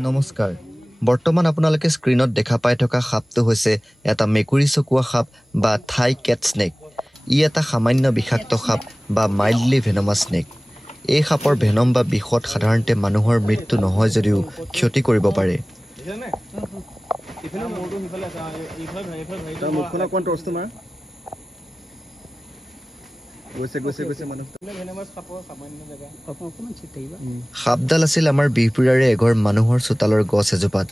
নমস্কাৰ বৰ্তমান আপোনালোকে স্ক্ৰীনত দেখা পাই থকা সাপটো হৈছে এটা মেকুৰী চকুৱা সাপ বা থাই কেট স্নেক ই এটা সামান্য বিষাক্ত সাপ বা মাইল্ডলি ভেনমাছ স্নেক এই সাপৰ ভেনম বা বিষত সাধাৰণতে মানুহৰ মৃত্যু নহয় যদিও ক্ষতি কৰিব পাৰে সাপডাল আছিল আমাৰ বিহপুৰীয়াৰে এঘৰ মানুহৰ চোতালৰ গছ এজোপাত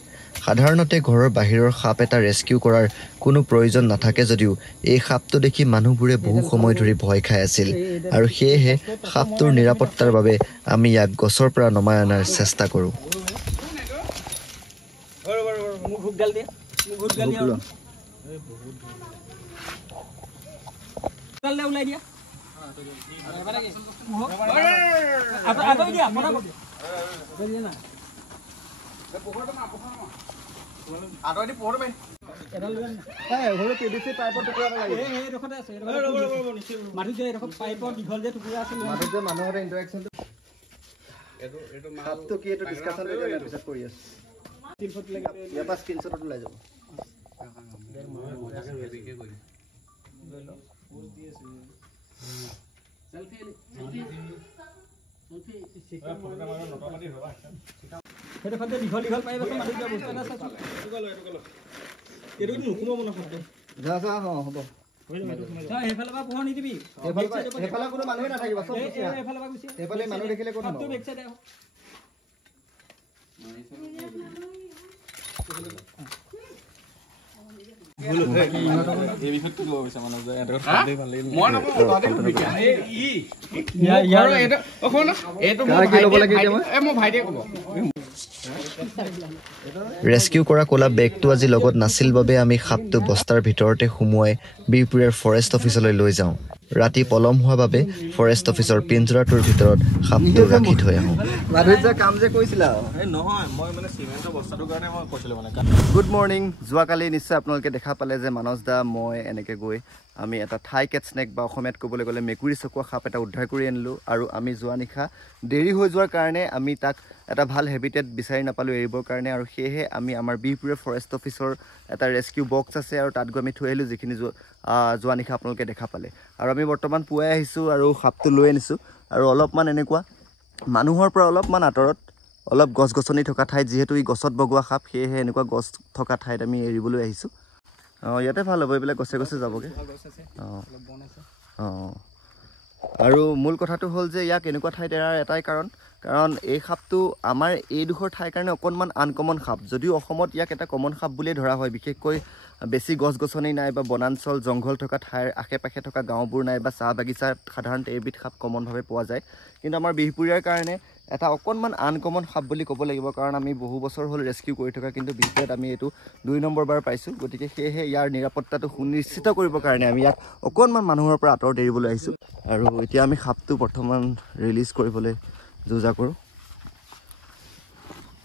সাধাৰণতে ঘৰৰ বাহিৰৰ সাপ এটা ৰেস্কিউ কৰাৰ কোনো প্ৰয়োজন নাথাকে যদিও এই সাপটো দেখি মানুহবোৰে বহু সময় ধৰি ভয় খাই আছিল আৰু সেয়েহে সাপটোৰ নিৰাপত্তাৰ বাবে আমি ইয়াক গছৰ পৰা নমাই অনাৰ চেষ্টা কৰোঁ ৰেস্কিউ কৰা কোলা বেগটো আজি লগত নাছিল বাবে আমি সাপটো বস্তাৰ ভিতৰতে সুমুৱাই বিহপুৰীয়াৰ ফৰেষ্ট অফিচলৈ লৈ যাওঁ ৰাতি পলম হোৱা বাবে ফৰেষ্ট অফিচৰ পিঞ্জৰাটোৰ ভিতৰত সাপটো ৰাখি থৈ আহোঁ গুড মৰ্ণিং যোৱাকালি নিশ্চয় আপোনালোকে দেখা পালে যে মানস দা মই এনেকৈ গৈ আমি এটা থাই কেট স্নেক বা অসমীয়াত ক'বলৈ গ'লে মেকুৰী চকুৱা সাপ এটা উদ্ধাৰ কৰি আনিলোঁ আৰু আমি যোৱা নিশা দেৰি হৈ যোৱাৰ কাৰণে আমি তাক এটা ভাল হেবিটেট বিচাৰি নাপালোঁ এৰিবৰ কাৰণে আৰু সেয়েহে আমি আমাৰ বিহপুৰীয়া ফৰেষ্ট অফিচৰ এটা ৰেস্কিউ বক্স আছে আৰু তাত গৈ আমি থৈ আহিলোঁ যিখিনি যোৱা নিশা আপোনালোকে দেখা পালে আৰু আমি বৰ্তমান পুৱাই আহিছোঁ আৰু সাপটো লৈ আনিছোঁ আৰু অলপমান এনেকুৱা মানুহৰ পৰা অলপমান আঁতৰত অলপ গছ গছনি থকা ঠাইত যিহেতু ই গছত বগোৱা সাপ সেয়েহে এনেকুৱা গছ থকা ঠাইত আমি এৰিবলৈ আহিছোঁ ইয়াতে ভাল হ'ব এইবিলাক গছে গছে যাবগৈ আৰু মূল কথাটো হ'ল যে ইয়াক এনেকুৱা ঠাইত এৰাৰ এটাই কাৰণ এই সাপটো আমাৰ এইডোখৰ ঠাইৰ কাৰণে অকণমান আনকমন সাপ যদিও অসমত ইয়াক এটা কমন সাপ বুলিয়ে ধৰা হয় বিশেষকৈ বেছি গছ গছনি নাই বা বনাঞ্চল জংঘল থকা ঠাইৰ আশে পাশে থকা গাঁওবোৰ নাই বা চাহ বাগিচাত সাধাৰণতে এইবিধ সাপ কমনভাৱে পোৱা যায় কিন্তু আমাৰ বিহপুৰীয়াৰ কাৰণে এটা অকণমান আনকমন সাপ বুলি ক'ব লাগিব কাৰণ আমি বহু বছৰ হ'ল ৰেস্কিউ কৰি থকা কিন্তু বিহপুৰীয়াত আমি এইটো 2 নম্বৰ বাৰ পাইছোঁ গতিকে সেয়েহে ইয়াৰ নিৰাপত্তাটো সুনিশ্চিত কৰিবৰ কাৰণে আমি ইয়াক অকণমান মানুহৰ পৰা আঁতৰত এৰিবলৈ আহিছোঁ আৰু এতিয়া আমি সাপটো বৰ্তমান ৰিলিজ কৰিবলৈ যোজা কৰোঁ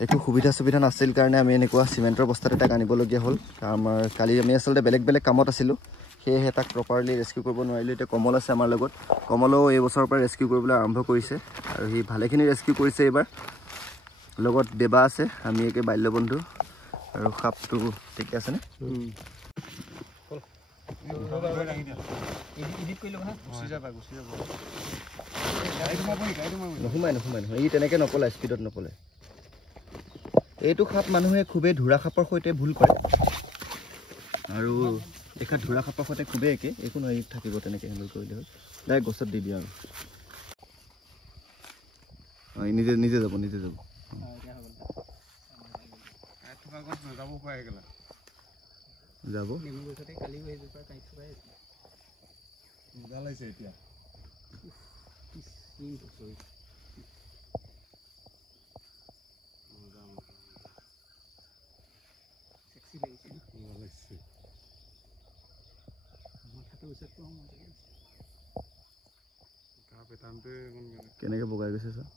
একো সুবিধা নাছিল কাৰণে আমি এনেকুৱা চিমেণ্টৰ বস্তাত এটা আনিবলগীয়া হ'ল আমাৰ কালি আমি আচলতে বেলেগ কামত আছিলোঁ সেয়েহে তাক প্ৰপাৰলি ৰেস্কিউ কৰিব নোৱাৰিলোঁ এতিয়া কমল আছে আমাৰ লগত কমলেও এই বছৰৰ পৰা ৰেস্কিউ কৰিবলৈ আৰম্ভ কৰিছে আৰু সি ভালেখিনি ৰেস্কিউ কৰিছে এইবাৰ লগত দেৱা আছে আমি একে বাল্য বন্ধু আৰু সাপটো ঠিকে আছেনে নোসোমাই ই তেনেকৈ নপলায় স্পীডত নপলায় এইটো সাপ মানুহে খুবেই ধুৰা সাপৰ সৈতে ভুল কৰে আৰু দেখাত ধুৰা সাপৰ সৈতে খুবেই একে একো নহয় থাকিব তেনেকৈ হেণ্ডেল কৰিলে হ'ল ডাইৰেক্ট গছত দি দিয়া আৰু নিজে যাব যাব কেনেকৈ বগাই গৈছে স্যাৰ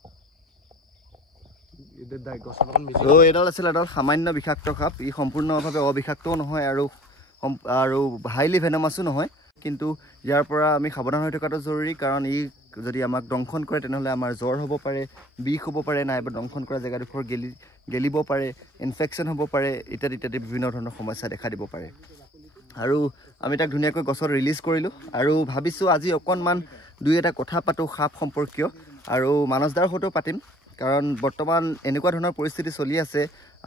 এডাল আছিল এডাল সামান্য বিষাক্ত সাপ ই সম্পূৰ্ণভাৱে অবিষাক্তও নহয় আৰু হাইলি ভেনমাছো নহয় কিন্তু ইয়াৰ পৰা আমি সাৱধান হৈ থকাটো জৰুৰী কাৰণ ই যদি আমাক দংশন কৰে তেনেহ'লে আমাৰ জ্বৰ হ'ব পাৰে, বিষ হ'ব পাৰে, নাইবা দংশন কৰা জেগাডোখৰ গেলিব পাৰে, ইনফেকশ্যন হ'ব পাৰে, ইত্যাদি ইত্যাদি বিভিন্ন ধৰণৰ সমস্যা দেখা দিব পাৰে। আৰু আমি তাক ধুনীয়াকৈ গছত ৰিলিজ কৰিলোঁ আৰু ভাবিছোঁ আজি অকণমান দুই এটা কথা পাতোঁ সাপ সম্পৰ্কীয়, আৰু মানস দাৰ সৈতেও পাতিম, কাৰণ বৰ্তমান এনেকুৱা ধৰণৰ পৰিস্থিতি চলি আছে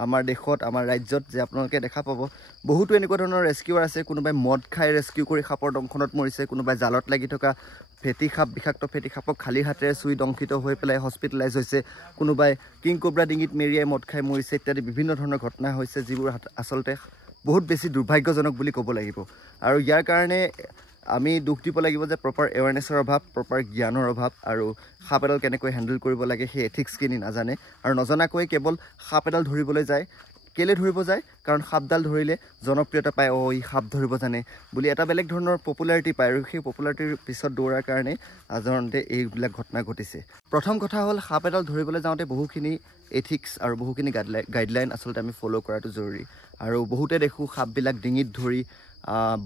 আমাৰ দেশত, আমাৰ ৰাজ্যত, যে আপোনালোকে দেখা পাব বহুতো এনেকুৱা ধৰণৰ ৰেস্কিউৱাৰ আছে। কোনোবাই মদ খাই ৰেস্কিউ কৰি সাপৰ দংশনত মৰিছে, কোনোবাই জালত লাগি থকা ফেটি সাপ, বিষাক্ত ফেটি সাপক খালী হাতেৰে চুই দংশিত হৈ পেলাই হস্পিটেলাইজ হৈছে, কোনোবাই কিং কোব্ৰা ডিঙিত মেৰিয়াই মদ খাই মৰিছে, ইত্যাদি বিভিন্ন ধৰণৰ ঘটনা হৈছে, যিবোৰ আচলতে বহুত বেছি দুৰ্ভাগ্যজনক বুলি ক'ব লাগিব। আৰু ইয়াৰ কাৰণে আমি দুখ দিব লাগিব যে প্ৰপাৰ এৱাৰনেছৰ অভাৱ, প্ৰপাৰ জ্ঞানৰ অভাৱ, আৰু সাপ এডাল কেনেকৈ হেণ্ডেল কৰিব লাগে সেই এথিক্সখিনি নাজানে, আৰু নজনাকৈ কেৱল সাপ এডাল ধৰিবলৈ যায়। কেলৈ ধৰিব যায়? কাৰণ সাপডাল ধৰিলে জনপ্ৰিয়তা পায়, ই সাপ ধৰিব জানে বুলি এটা বেলেগ ধৰণৰ পপুলাৰিটি পায়, আৰু সেই পপুলাৰিটিৰ পিছত দৌৰাৰ কাৰণে সাধাৰণতে এইবিলাক ঘটনা ঘটিছে। প্ৰথম কথা হ'ল সাপ এডাল ধৰিবলৈ যাওঁতে বহুখিনি এথিক্স আৰু বহুখিনি গাইডলাইন আচলতে আমি ফ'ল' কৰাটো জৰুৰী। আৰু বহুতে দেখোঁ সাপবিলাক ডিঙিত ধৰি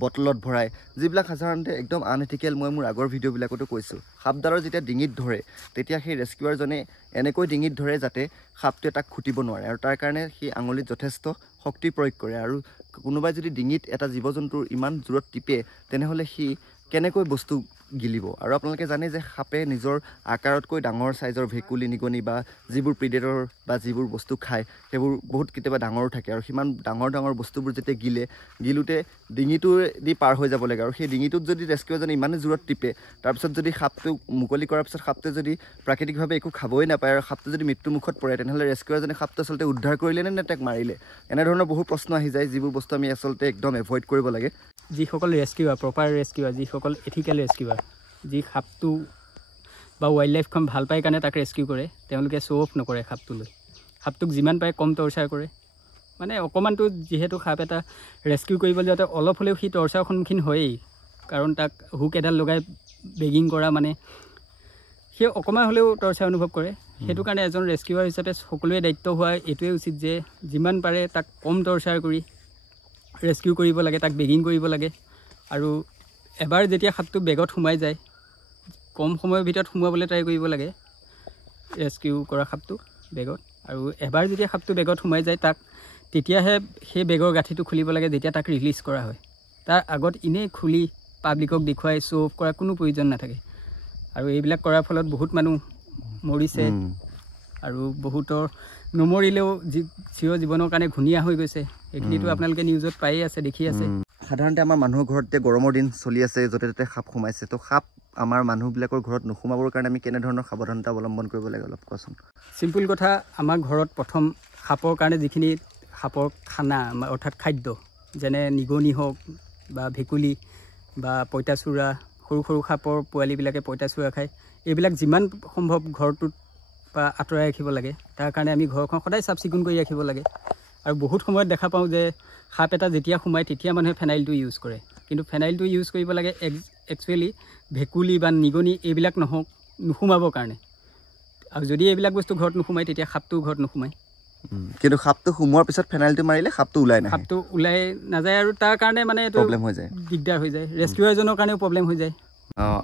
বটলত ভৰাই, যিবিলাক সাধাৰণতে একদম আনএথিকেল। মই মোৰ আগৰ ভিডিঅ'বিলাকতো কৈছোঁ, সাপডালৰ যেতিয়া ডিঙিত ধৰে তেতিয়া সেই ৰেস্কিউৱাৰজনে এনেকৈ ডিঙিত ধৰে যাতে সাপটোৱে তাক খুটিব নোৱাৰে, আৰু তাৰ কাৰণে সি আঙুলিত যথেষ্ট শক্তি প্ৰয়োগ কৰে। আৰু কোনোবাই যদি ডিঙিত এটা জীৱ জন্তুৰ ইমান জোৰত টিপে তেনেহ'লে সি কেনেকৈ বস্তু গিলিব? আৰু আপোনালোকে জানে যে সাপে নিজৰ আকাৰতকৈ ডাঙৰ চাইজৰ ভেকুলী, নিগনি বা যিবোৰ প্ৰিডেটৰ বা যিবোৰ বস্তু খায় সেইবোৰ বহুত কেতিয়াবা ডাঙৰো থাকে, আৰু সিমান ডাঙৰ ডাঙৰ বস্তুবোৰ যেতিয়া গিলোতে ডিঙিটোৱেদি পাৰ হৈ যাব লাগে, আৰু সেই ডিঙিটোত যদি ৰেস্কিউৱাৰজনে ইমানে জোৰত টিপে, তাৰপিছত যদি সাপটো মুকলি কৰাৰ পিছত সাপটোৱে যদি প্ৰাকৃতিকভাৱে একো খাবই নাপায় আৰু সাপটো যদি মৃত্যুমুখত পৰে, তেনেহ'লে ৰেস্কিউৱাৰজনে সাপটো আচলতে উদ্ধাৰ কৰিলে নে তাক মাৰিলে? এনেধৰণৰ বহু প্ৰশ্ন আহি যায়, যিবোৰ বস্তু আমি আচলতে একদম এভইড কৰিব লাগে। যিসকল ৰেস্কিউৱাৰ, প্ৰপাৰ ৰেস্কিউৱাৰ, যিসকল এথিকেল ৰেস্কিউৱাৰ, যি সাপটো বা ৱাইল্ড লাইফখন ভাল পায় কাৰণে তাক ৰেস্কিউ কৰে, তেওঁলোকে শ্ব' অফ নকৰে সাপটোলৈ। সাপটোক যিমান পাৰে কম টৰ্চাৰ কৰে, মানে অকণমানটো যিহেতু সাপ এটা ৰেস্কিউ কৰিবলৈ যাওঁতে অলপ হ'লেও সি টৰ্চাৰৰ সন্মুখীন হয়েই, কাৰণ তাক হুক এডাল লগাই বেগিং কৰা মানে সি অকণমান হ'লেও টৰ্চাৰ অনুভৱ কৰে। সেইটো কাৰণে এজন ৰেস্কিউৱাৰ হিচাপে সকলোৱে দায়িত্ব হোৱা এইটোৱে উচিত যে যিমান পাৰে তাক কম টৰ্চাৰ কৰি ৰেস্কিউ কৰিব লাগে, তাক বেগিং কৰিব লাগে। আৰু এবাৰ যেতিয়া সাপটো বেগত সোমাই যায়, কম সময়ৰ ভিতৰত সোমাবলৈ ট্ৰাই কৰিব লাগে ৰেস্কিউ কৰা সাপটো বেগত। আৰু এবাৰ যেতিয়া সাপটো বেগত সোমাই যায় তাক তেতিয়াহে সেই বেগৰ গাঁঠিটো খুলিব লাগে যেতিয়া তাক ৰিলিজ কৰা হয়। তাৰ আগত এনেই খুলি পাব্লিকক দেখুৱাই শ্ব' অফ কৰাৰ কোনো প্ৰয়োজন নাথাকে। আৰু এইবিলাক কৰাৰ ফলত বহুত মানুহ মৰিছে, আৰু বহুতৰ নমৰিলেও চিৰ জীৱনৰ কাৰণে ঘূণীয়া হৈ গৈছে। সেইখিনিতো আপোনালোকে নিউজত পায়ে আছে, দেখি আছে। সাধাৰণতে আমাৰ মানুহৰ ঘৰত এতিয়া গৰমৰ দিন চলি আছে, য'তে ত'তে সাপ সোমাইছে। তো সাপ আমাৰ মানুহবিলাকৰ ঘৰত নোসোমাবৰ কাৰণে আমি কেনেধৰণৰ সাৱধানতা অৱলম্বন কৰিব লাগে অলপ কোৱাচোন। চিম্পুল কথা, আমাৰ ঘৰত প্ৰথম সাপৰ কাৰণে যিখিনি সাপৰ খানা অৰ্থাৎ খাদ্য, যেনে নিগনি হওক বা ভেকুলী বা পঁইতাচোৰা, সৰু সৰু সাপৰ পোৱালিবিলাকে পঁইতাচোৰা খায়, এইবিলাক যিমান সম্ভৱ ঘৰটোত বা আঁতৰাই ৰাখিব লাগে। তাৰ কাৰণে আমি ঘৰখন সদায় চাফ চিকুণ কৰি ৰাখিব লাগে। আৰু বহুত সময়ত দেখা পাওঁ যে সাপ এটা যেতিয়া সোমায় তেতিয়া মানুহে ফেনাইলটো ইউজ কৰে, কিন্তু ফেনাইলটো ইউজ কৰিব লাগে একচুৱেলি ভেকুলী বা নিগনি এইবিলাক নোসোমাবৰ কাৰণে। আৰু যদি এইবিলাক বস্তু ঘৰত নোসোমায় তেতিয়া সাপটো ঘৰত নোসোমায়। কিন্তু সাপটো সোমোৱাৰ পিছত ফেনাইলটো মাৰিলে সাপটো ওলাই নাহে, সাপটো ওলাই নাযায়, আৰু তাৰ কাৰণে মানে এইটো প্ৰব্লেম হৈ যায়, দিগদাৰ হৈ যায়, ৰেস্কিউৱাৰজনৰ কাৰণেও প্ৰব্লেম হৈ যায়।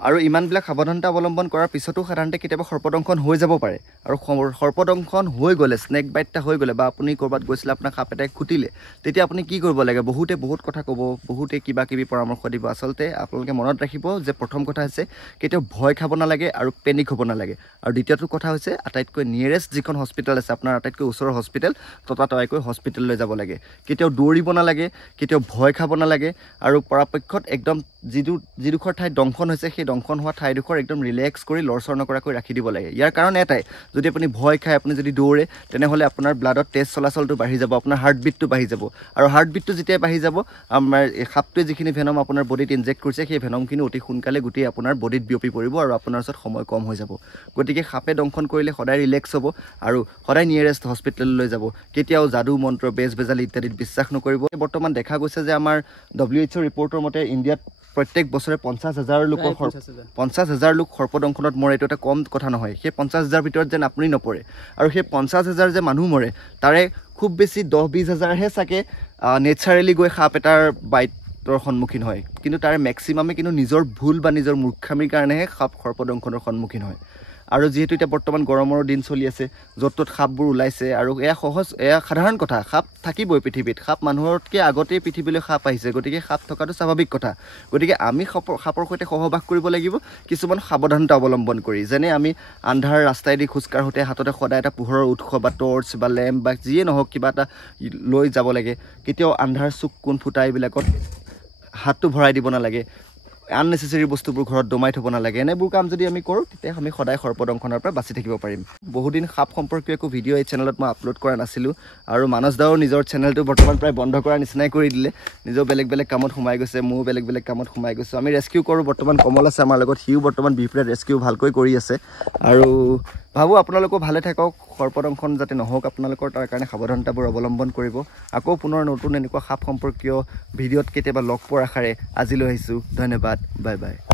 আৰু ইমানবিলাক সাৱধানতা অৱলম্বন কৰাৰ পিছতো সাধাৰণতে কেতিয়াবা সৰ্পদংশন হৈ যাব পাৰে। আৰু সৰ্পদংশন হৈ গ'লে, স্নেক বাইট এটা হৈ গ'লে, বা আপুনি ক'ৰবাত গৈছিলে আপোনাক সাপ এটাই খুটিলে, তেতিয়া আপুনি কি কৰিব লাগে? বহুতে বহুত কথা ক'ব, বহুতে কিবা কিবি পৰামৰ্শ দিব। আচলতে আপোনালোকে মনত ৰাখিব যে প্ৰথম কথা হৈছে কেতিয়াও ভয় খাব নালাগে আৰু পেনিক হ'ব নালাগে। আৰু দ্বিতীয়টো কথা হৈছে আটাইতকৈ নিয়েৰেষ্ট যিখন হস্পিটেল আছে, আপোনাৰ আটাইতকৈ ওচৰৰ হস্পিটেল, ততাতৈয়াকৈ হস্পিটেললৈ যাব লাগে। কেতিয়াও দৌৰিব নালাগে, কেতিয়াও ভয় খাব নালাগে। আৰু পৰাপক্ষত একদম যিডোখৰ ঠাইত দংশন হৈছে সেই দংশন হোৱা ঠাইডোখৰ একদম ৰিলেক্স কৰি লৰচৰ নকৰাকৈ ৰাখি দিব লাগে। ইয়াৰ কাৰণ এটাই, যদি আপুনি ভয় খায়, আপুনি যদি দৌৰে, তেনেহ'লে আপোনাৰ ব্লাডত তেজ চলাচলটো বাঢ়ি যাব, আপোনাৰ হাৰ্টবিটটো বাঢ়ি যাব। আৰু হাৰ্টবিটটো যেতিয়া বাঢ়ি যাব, আমাৰ এই সাপটোৱে যিখিনি ভেনম আপোনাৰ বডিত ইনজেক্ট কৰিছে সেই ভেনমখিনি অতি সোনকালে গোটেই আপোনাৰ বডিত বিয়পি পৰিব, আৰু আপোনাৰ ওচৰত সময় কম হৈ যাব। গতিকে সাপে দংশন কৰিলে সদায় ৰিলেক্স হ'ব আৰু সদায় নিয়েৰেষ্ট হস্পিটেললৈ যাব। কেতিয়াও যাদু মন্ত্ৰ, বেজবেজালি ইত্যাদিত বিশ্বাস নকৰিব। বৰ্তমান দেখা গৈছে যে আমাৰ WHO ৰিপৰ্টৰ মতে ইণ্ডিয়াত প্ৰত্যেক বছৰে 50,000 লোক সৰ্পদংশনত মৰে। এইটো এটা কম কথা নহয়। সেই 50,000 ভিতৰত যেন আপুনি নপৰে। আৰু সেই 50,000 যে মানুহ মৰে, তাৰে খুব বেছি 10-20 হাজাৰহে চাগে নেচাৰেলি গৈ সাপ এটাৰ বাইট সন্মুখীন হয় কিন্তু তাৰে মেক্সিমামে কিন্তু নিজৰ ভুল বা নিজৰ মূৰ্খামিৰ কাৰণেহে সাপ সৰ্পদংশনৰ সন্মুখীন হয় আৰু যেহেতু এতিয়া বৰ্তমান গৰমৰ দিন চলি আছে য'ত ত'ত সাপবোৰ ওলাইছে আৰু এয়া সাধাৰণ কথা সাপ থাকিবই পৃথিৱীত সাপ মানুহতকৈ আগতেই পৃথিৱীলৈ সাপ আহিছে গতিকে সাপ থকাটো স্বাভাৱিক কথা গতিকে আমি সাপৰ সৈতে সহবাস কৰিব লাগিব কিছুমান সাৱধানতা অৱলম্বন কৰি যেনে আমি আন্ধাৰ ৰাস্তাইদি খোজকাঢ়োঁতে হাততে সদায় এটা পোহৰৰ উৎস বা টৰ্চ বা লেম্প বা যিয়ে নহওক কিবা এটা লৈ যাব লাগে কেতিয়াও আন্ধাৰ চুক কোণ ফুটা এইবিলাকত হাতটো ভৰাই দিব নালাগে আননেচেচাৰী বস্তুবোৰ ঘৰত দমাই থ'ব নালাগে এনেবোৰ কাম যদি আমি কৰোঁ তেতিয়া আমি সদায় সৰ্পদংশনৰ পৰা বাচি থাকিব পাৰিম বহুদিন সাপ সম্পৰ্কীয় একো ভিডিঅ' এই চেনেলত মই আপলোড কৰা নাছিলোঁ আৰু মানস দাও নিজৰ চেনেলটো বৰ্তমান প্ৰায় বন্ধ কৰাৰ নিচিনাই কৰি দিলে নিজৰ বেলেগ বেলেগ কামত সোমাই গৈছে ময়ো বেলেগ বেলেগ কামত সোমাই গৈছোঁ আমি ৰেস্কিউ কৰোঁ বৰ্তমান কমল আছে আমাৰ লগত সিও বৰ্তমান বিহপুৰীয়াত ৰেস্কিউ ভালকৈ কৰি আছে আৰু ভাবোঁ আপোনালোকো ভালে থাকক সৰ্পদংশন যাতে নহওক আপোনালোকৰ তাৰ কাৰণে সাৱধানতাবোৰ অৱলম্বন কৰিব আকৌ পুনৰ নতুন এনেকুৱা সাপ সম্পৰ্কীয় ভিডিঅ'ত কেতিয়াবা লগ পোৱাৰ আশাৰে আজিলৈ আহিছোঁ ধন্যবাদ বাই বাই